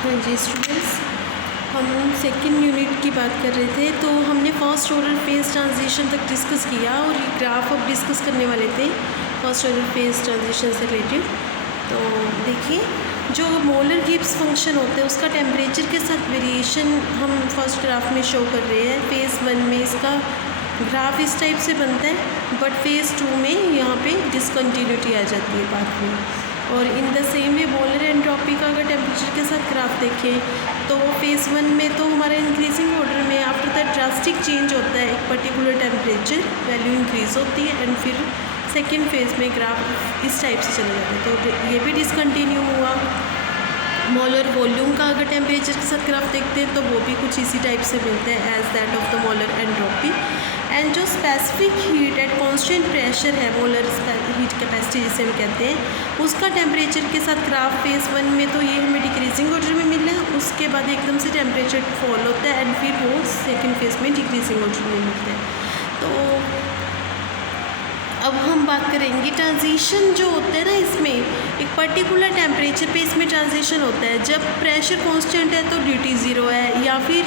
हाँ जी स्टूडेंट्स, हम second unit की बात कर रहे थे। तो हमने फर्स्ट ऑर्डर फेज ट्रांजिशन तक डिस्कस किया और ये ग्राफ अब डिस्कस करने वाले थे फर्स्ट ऑर्डर फेज ट्रांजिशन से रिलेटेड। तो देखिए, जो मोलर गिब्स फंक्शन होता है उसका टेम्परेचर के साथ वेरिएशन हम फर्स्ट ग्राफ में शो कर रहे हैं। फेज़ 1 में इसका ग्राफ इस टाइप से बनता है, बट फेज़ 2 में यहाँ पे डिसकंटिन्यूटी आ जाती है बाद में। और in the same way molar entropy का अगर टेम्परेचर के साथ ग्राफ देखें तो फेज़ 1 में तो हमारा इंक्रीजिंग ऑर्डर में आफ्टर दैट ड्रास्टिक चेंज होता है, एक पर्टिकुलर टेम्परेचर वैल्यू इंक्रीज़ होती है एंड फिर सेकेंड फेज़ में ग्राफ इस टाइप से चला जाता है। तो ये भी डिसकंटिन्यू हुआ। मोलर वॉल्यूम का अगर टेम्परेचर के साथ ग्राफ देखते हैं तो वो भी कुछ इसी टाइप से मिलता है as that of the molar entropy. And जो specific heat at constant pressure है, मोलर हीट कैपेसिटी जिसे हम कहते हैं, उसका टेम्परेचर के साथ ग्राफ फेज़ 1 में तो ये हमें डिक्रीजिंग ऑर्डर में मिला है, उसके बाद एकदम से टेम्परेचर फॉल होता है एंड फिर वो सेकेंड फेज़ में डिक्रीजिंग ऑर्डर में मिलता है। तो अब हम बात करेंगे ट्रांजिशन जो होता है ना, इसमें एक पर्टिकुलर टेम्परेचर पे इसमें ट्रांजिशन होता है। जब प्रेशर कांस्टेंट है तो dt 0 है, या फिर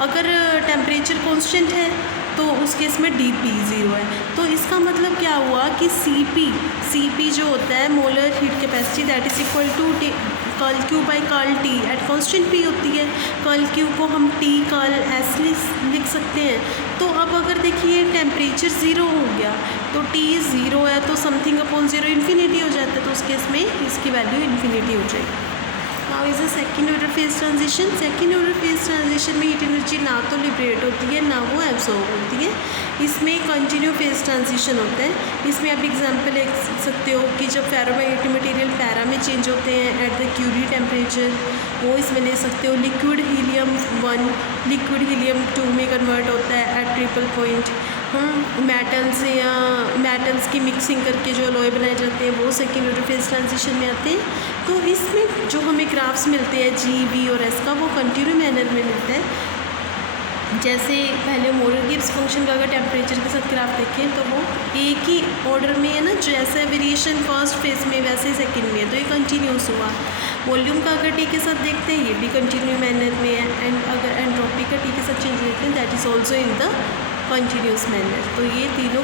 अगर टेम्परेचर कांस्टेंट है तो उस केस में dp 0 है। तो इसका मतलब क्या हुआ कि cp जो होता है molar heat capacity, that is equal to curl q by curl t at constant p होती है। कर्ल क्यू को हम t कर्ल s लिख सकते हैं। तो अब अगर देखिए टेम्परेचर 0 हो गया तो t 0 है तो समथिंग अपॉन 0 इन्फिनिटी हो जाता है, तो उस केस में इसकी वैल्यू इन्फिनिटी हो जाएगी। Now is a second order phase transition. Second order phase transition में हीट एनर्जी ना तो लिबरेट होती है ना वो एब्जॉर्ब होती है। इसमें कंटिन्यू फेज ट्रांजिशन होता है। इसमें आप एग्जांपल ले सकते हो कि जब फेरोमैग्नेटिक मटेरियल पैरा में चेंज होते हैं एट द क्यूरी टेम्परेचर, वो इसमें ले सकते हो। लिक्विड हीलियम 1 लिक्विड हीलियम 2 में कन्वर्ट होता है एट ट्रिपल पॉइंट। मेटल्स या मेटल्स की मिक्सिंग करके जो अलॉय बनाए जाते हैं वो सेकेंड ऑर्डर फेज ट्रांजिशन में आते हैं। तो इसमें जो हमें ग्राफ्स मिलते हैं G, V और S का, वो कंटिन्यू मैनर में मिलता है। जैसे पहले मोलर गिब्स फंक्शन का अगर टेम्परेचर के साथ ग्राफ देखें तो वो एक ही ऑर्डर में है ना, जैसे वेरिएशन फर्स्ट फेज में वैसे ही सेकेंड में है, तो ये कंटिन्यूस हुआ। वॉल्यूम का अगर T के साथ देखते हैं ये भी कंटिन्यू मैनर में है, एंड अगर एंट्रोपी का T के साथ चेंज देखते हैं that is also in the continuous manner. तो ये तीनों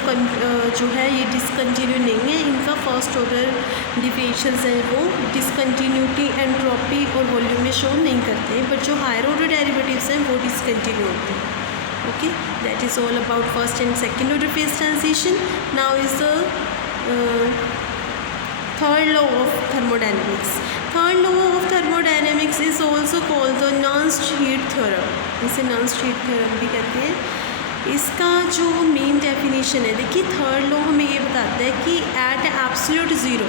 जो है ये डिसकंटिन्यू नहीं है, इनका फर्स्ट ऑर्डर डिफरेंशियल्स हैं वो डिसकंटिन्यूटी एंट्रोपी और वॉल्यूम में शो नहीं करते, बट जो हायर ऑर्डर डेरिवेटिव्स हैं वो डिसकंटिन्यू होते हैं। Okay, that is all about first and second order phase transition. Now is the third law of thermodynamics. Third law of thermodynamics is also called the Nernst heat theorem. इसे Nernst heat theorem भी कहते हैं। इसका जो main definition है, देखिए third law हमें ये बताता है कि at absolute zero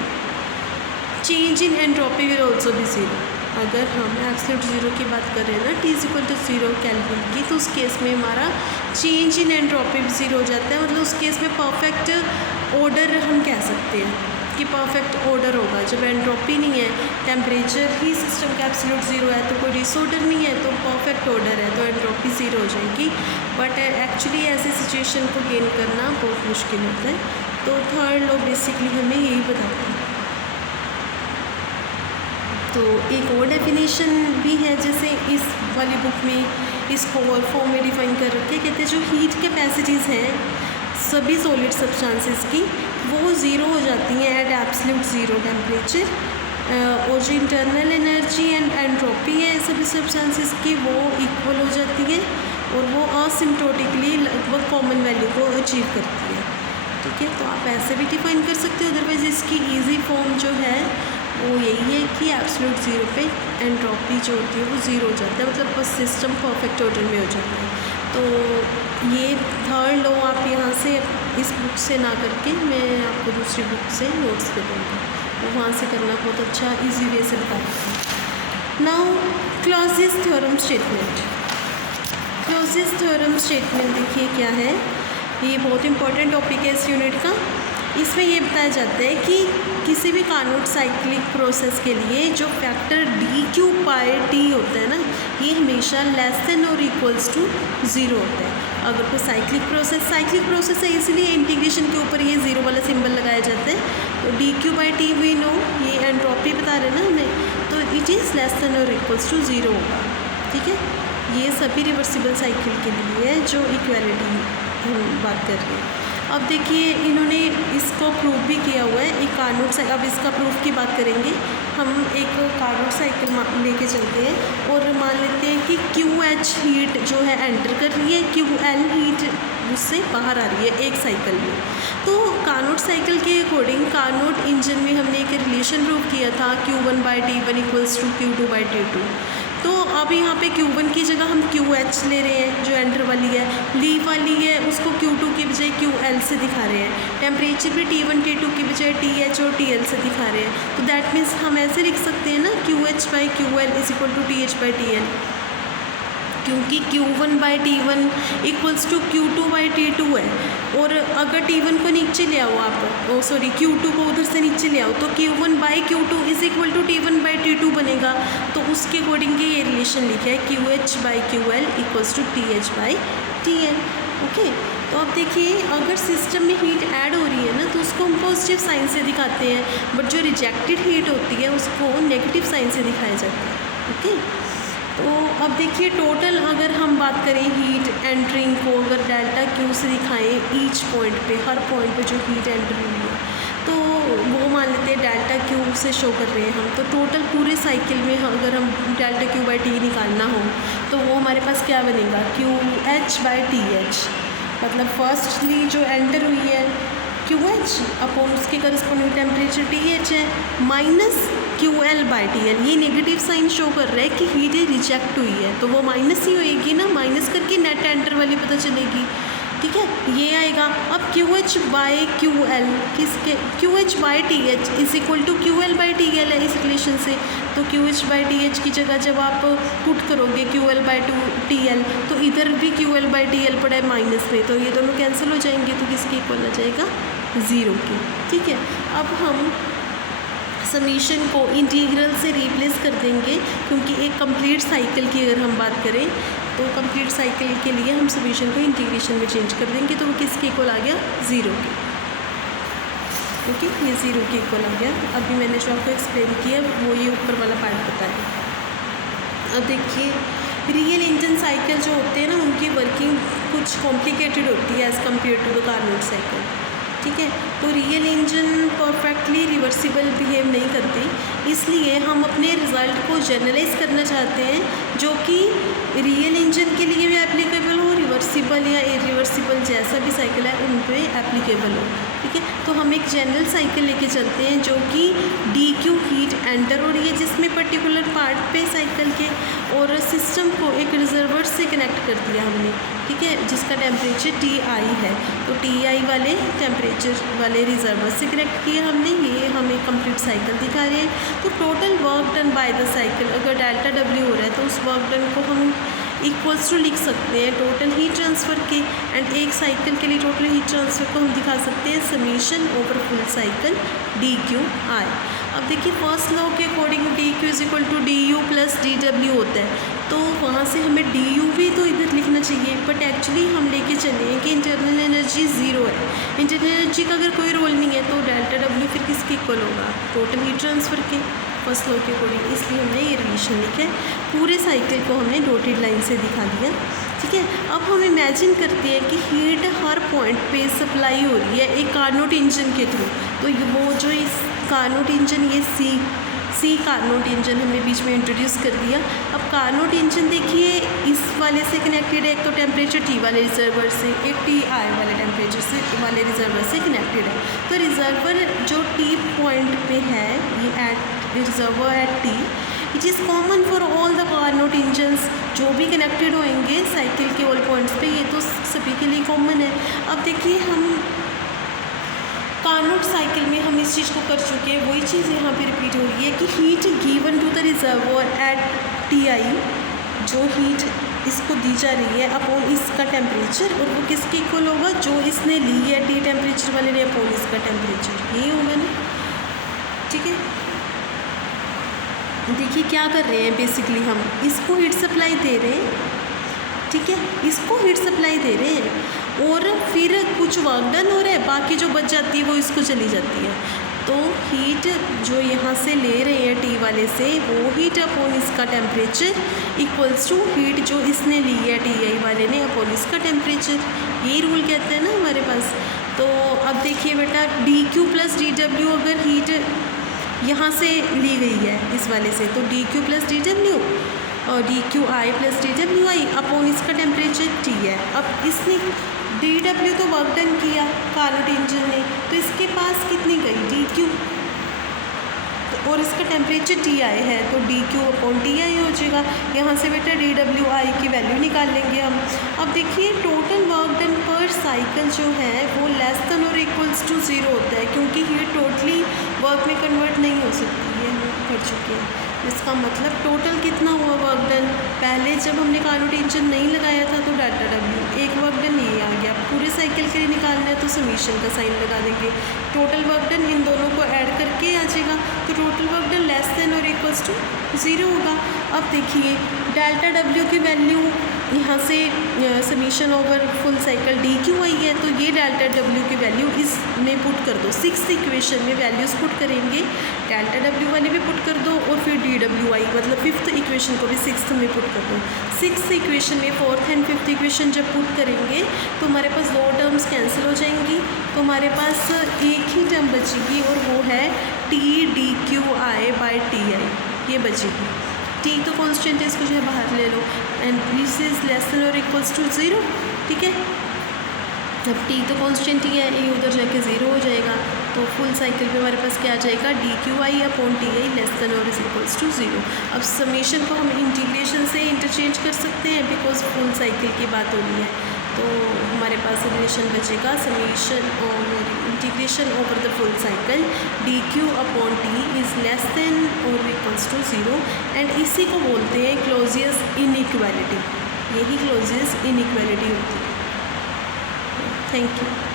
change in entropy will also be zero. अगर हम एब्सोल्यूट ज़ीरो की बात कर रहे हैं ना, T = 0 केल्विन की, तो उस केस में हमारा चेंज इन एंट्रोपी भी ज़ीरो हो जाता है। मतलब उस केस में परफेक्ट ऑर्डर हम कह सकते हैं कि परफेक्ट ऑर्डर होगा। जब एंट्रोपी नहीं है, टेम्परेचर ही सिस्टम का एब्सोल्यूट ज़ीरो है, तो कोई डिसऑर्डर नहीं है, तो परफेक्ट ऑर्डर है, तो एंट्रोपी ज़ीरो हो जाएगी। बट एक्चुअली ऐसे सिचुएशन को गेन करना बहुत मुश्किल होता है। तो थर्ड लॉ बेसिकली हमें यही बताता है। तो एक और डेफिनेशन भी है, जैसे इस वाली बुक में इसको और फॉर्म में डिफाइन कर रखे, कहते हैं जो हीट कैपेसिटीज़ हैं सभी सॉलिड सब्सटेंसेस की, वो ज़ीरो हो जाती हैं एट एब्सोल्यूट ज़ीरो टेम्परेचर। और जो इंटरनल एनर्जी एंड एंट्रोपी है सभी सब्सटेंसेस की, वो इक्वल हो जाती है और वो असिम्प्टोटिकली लगभग कॉमन वैल्यू को अचीव करती है। ठीक है, तो आप ऐसे भी डिफाइन कर सकते हो। अदरवाइज़ इसकी ईजी फॉर्म जो है वो यही है कि एब्सोल्यूट ज़ीरो पे एंट्रोपी जो होती है वो ज़ीरो हो जाता है, मतलब बस सिस्टम परफेक्ट ऑर्डर में हो जाता है। तो ये थर्ड लॉ आप यहाँ से इस बुक से ना करके मैं आपको दूसरी बुक से नोट्स दे दूँगी, वो वहाँ से करना बहुत अच्छा इजी वे से बताऊँगी। Now Clausius theorem statement. Clausius theorem statement देखिए क्या है, ये बहुत इंपॉर्टेंट टॉपिक है इस यूनिट का। इसमें ये बताया जाता है कि किसी भी कार्नोट साइक्लिक प्रोसेस के लिए जो फैक्टर dQ/T होता है ना, ये हमेशा लेस देन और इक्वल्स टू 0 होता है। अगर कोई साइक्लिक प्रोसेस है, इसलिए इंटीग्रेशन के ऊपर ये 0 वाला सिंबल लगाया जाता है। तो dQ/T वी नो, ये एंट्रोपी बता रहे हैं ना हमें, तो इट इज़ लेस देन और इक्वल्स टू 0 होगा। ठीक है, ये सभी रिवर्सिबल साइकिल के लिए है जो इक्वालिटी हम बात कर रहे हैं। अब देखिए इन्होंने इसको प्रूव भी किया हुआ है, एक कार्नोट साइकिल। अब इसका प्रूफ की बात करेंगे हम। एक कार्नोट साइकिल लेके चलते हैं और मान लेते हैं कि QH हीट जो है एंटर कर रही है, QL हीट उससे बाहर आ रही है एक साइकिल में। तो कार्नोट साइकिल के अकॉर्डिंग कार्नोट इंजन में हमने एक रिलेशन प्रूव किया था Q1/T1 इक्वल्स टू Q2/T2। तो अब यहाँ पे Q1 की जगह हम QH ले रहे हैं जो एंटर वाली है, लीव वाली है उसको Q2 की बजाय QL से दिखा रहे हैं, टेम्परेचर भी T1 T2 की बजाय TH और TL से दिखा रहे हैं। तो दैट मीन्स हम ऐसे लिख सकते हैं ना QH/QL is equal to TH/TL, क्योंकि Q1/T1 इक्वल्स टू Q2/T2 है। और अगर T1 को नीचे ले आओ आप, Q2 को उधर से नीचे ले आओ तो Q1/Q2 is equal to T1/T2 बनेगा। तो उसके अकॉर्डिंग ये रिलेशन लिखा है QH/QL equals to TH/TL। Okay, तो अब देखिए अगर सिस्टम में हीट ऐड हो रही है ना तो उसको हम पॉजिटिव साइन से दिखाते हैं, बट जो रिजेक्टेड हीट होती है उसको नेगेटिव साइन से दिखाया जाता है। ओके, तो अब देखिए टोटल अगर हम बात करें हीट एंटरिंग को, अगर डेल्टा Q से दिखाएं ईच पॉइंट पे, हर पॉइंट पे जो हीट एंटर हुई है तो वो मान लेते हैं डेल्टा Q से शो कर रहे हैं हम। तो टोटल पूरे साइकिल में अगर हम डेल्टा Q/T निकालना हो तो वो हमारे पास क्या बनेगा QH/TH, मतलब फर्स्टली जो एंटर हुई है QH अपॉन उसके करस्पॉन्डिंग टेम्परेचर TH है, माइनस QL/TL। ये नेगेटिव साइन शो कर रहा है कि हीट रिजेक्ट हुई है, तो वो माइनस ही होएगी ना, माइनस करके नेट एंटर वाली पता चलेगी। ठीक है, ये आएगा। अब QH/QL किसके, QH/TH is equal to QL/TL है इस रिलेशन से। तो QH/TH की जगह जब आप पुट करोगे QL/TL तो इधर भी QL/TL पड़ा है माइनस में, तो ये दोनों कैंसिल हो जाएंगे, तो किसके इक्वल आ जाएगा 0 के। ठीक है, अब हम समीशन को इंटीग्रल से रिप्लेस कर देंगे, क्योंकि एक कंप्लीट साइकिल की अगर हम बात करें तो कंप्लीट साइकिल के लिए हम समीशन को इंटीग्रेशन में चेंज कर देंगे, तो वो किसके इक्वल आ गया 0 के। ओके, ये 0 के इक्वल आ गया। अभी मैंने जो आपको एक्सप्लेन किया वो ये ऊपर वाला पार्ट बताया। अब देखिए रियल इंजन साइकिल जो होते हैं ना उनकी वर्किंग कुछ कॉम्प्लिकेटेड होती है as compare to the Carnot cycle. ठीक है, तो real engine perfectly reversible behave नहीं करती, इसलिए हम अपने रिज़ल्ट को जनरलाइज करना चाहते हैं जो कि रियल इंजन के लिए भी एप्लीकेबल हो, रिवर्सिबल या इरिवर्सिबल जैसा भी साइकिल है उन पे एप्लीकेबल हो। ठीक है, तो हम एक जनरल साइकिल लेके चलते हैं जो कि DQ हीट एंटर हो रही है जिसमें पर्टिकुलर पार्ट पे साइकिल के, और सिस्टम को एक रिजर्वर से कनेक्ट कर दिया हमने। ठीक है, जिसका टेम्परेचर TI है, तो TI वाले टेम्परेचर वाले रिजर्वर से कनेक्ट किया हमने। ये हमें कंप्लीट साइकिल दिखा रहे हैं। तो total work done by the cycle, अगर डेल्टा W हो रहा है तो उस वर्क डन को हम इक्वल्स टू लिख सकते हैं टोटल हीट ट्रांसफ़र के, एंड एक साइकिल के लिए टोटल हीट ट्रांसफ़र को हम दिखा सकते हैं summation over full cycle DQI। अब देखिए फर्स्ट लॉ के according DQ is equal to DU plus DW होता है, तो वहाँ से हमें DU भी तो इधर लिखना चाहिए, बट एक्चुअली हम लेके चले हैं कि इंटरनल एनर्जी 0 है। इंटरनल एनर्जी का अगर कोई रोल नहीं है तो डेल्टा W फिर किसके इक्वल होगा, टोटल हीट ट्रांसफ़र के, फर्स्ट लॉ के अकॉर्डिंग। इसलिए हमने ये रिलेशन लिखा है, पूरे साइकिल को हमने डॉटेड लाइन से दिखा दिया। ठीक है, अब हम इमेजिन करते हैं कि हीट हर पॉइंट पे सप्लाई हो रही है एक कार्नोट इंजन के थ्रू। तो वो जो इस कार्नोट इंजन, ये सी कार्नोट इंजन हमने बीच में इंट्रोड्यूस कर दिया। अब कार्नोट इंजन देखिए इस वाले से कनेक्टेड है, एक तो टेम्परेचर T वाले रिजर्वर से, एक TI वाले टेम्परेचर से वाले रिजर्वर से कनेक्टेड है। तो रिजर्वर जो T पॉइंट पे है, ये at reservoir at T, it is common for all the Carnot engines जो भी कनेक्टेड होंगे साइकिल के ऑल पॉइंट्स पे, ये तो सभी के लिए कॉमन है। अब देखिए हम कार्नोट साइकिल में हम इस चीज़ को कर चुके हैं, वही चीज़ यहाँ पे रिपीट हो रही है कि heat given to the reservoir at TI, जो हीट इसको दी जा रही है अपॉन इसका टेम्परेचर, और वो किसके इक्वल होगा, जो इसने ली है T टेम्परेचर वाले ने अपॉन इसका टेम्परेचर, ये होगा ना। ठीक है, देखिए क्या कर रहे हैं, बेसिकली हम इसको हीट सप्लाई दे रहे हैं। ठीक है, इसको हीट सप्लाई दे रहे हैं और फिर कुछ वर्क डन हो रहा है, बाकी जो बच जाती है वो इसको चली जाती है। तो हीट जो यहाँ से ले रहे हैं टी वाले से, वो हीट अपॉन इसका टेम्परेचर इक्वल्स टू हीट जो इसने ली है टी आई वाले ने अपॉन इसका टेम्परेचर। यही रूल कहते हैं ना हमारे पास। तो अब देखिए बेटा, D Q plus D W अगर हीट यहाँ से ली गई है इस वाले से, तो D Q plus D W और D Q I plus D W I upon इसका टेम्परेचर टी है। अब इसने डी डब्ल्यू तो वर्क डन किया कार्नोट इंजन ने, तो इसके पास कितनी गई डी क्यू, और इसका टेम्परेचर टी आई है, तो D Q upon T I हो जाएगा। यहाँ से बेटा डी डब्ल्यू आई की वैल्यू निकाल लेंगे हम। अब देखिए टोटल वर्क डन पर साइकिल जो है वो लेस देन और इक्वल्स टू 0 होता है, क्योंकि हीट टोटली वर्क में कन्वर्ट नहीं हो सकती है, हम कर चुके हैं। इसका मतलब टोटल कितना हुआ वर्क डन। पहले जब हमने कार्नोट इंजन नहीं लगाया था तो डेल्टा डब्ल्यू, एक वर्क डन ये आ गया। पूरे साइकिल के लिए निकालना है तो समीशन का साइन लगा देंगे। टोटल वर्क डन इन दोनों को ऐड करके आ जाएगा, तो total work done less than और इक्वल्स टू 0 होगा। अब देखिए डेल्टा डब्ल्यू की वैल्यू यहाँ से summation over full cycle D Q आई है, तो ये डेल्टा डब्ल्यू की वैल्यू इसमें पुट कर दो। 6th इक्वेशन में वैल्यूज़ पुट करेंगे, डेल्टा डब्ल्यू वाले भी पुट कर दो और फिर डी डब्ल्यू आई मतलब 5th इक्वेशन को भी 6th में पुट कर दो। 6th इक्वेशन में 4th एंड 5th इक्वेशन जब पुट करेंगे तो हमारे पास 2 टर्म्स कैंसिल हो जाएंगी, तो हमारे पास एक ही टर्म बचेगी और वो है T D Q I by T I, ये बचेगी। टी तो कांस्टेंट है, इसको जो है बाहर ले लो, and this is less than और इक्वल्स टू 0, ठीक है। अब टी तो कांस्टेंट ही है, ये उधर जाके 0 हो जाएगा, तो फुल साइकिल पे हमारे पास क्या आ जाएगा D Q I upon T I less than और इज इक्वल्स टू 0। अब समेशन को हम इंटीग्रेशन से इंटरचेंज कर सकते हैं बिकॉज फुल साइकिल की बात हो रही है, तो हमारे पास रिलेशन बचेगा समेशन और integration over the full cycle D Q upon T is less than और इक्वल्स टू 0, एंड इसी को बोलते हैं क्लोजियस इनइक्वालिटी। यही क्लोजियस इनइक्वालिटी होती है। Thank you.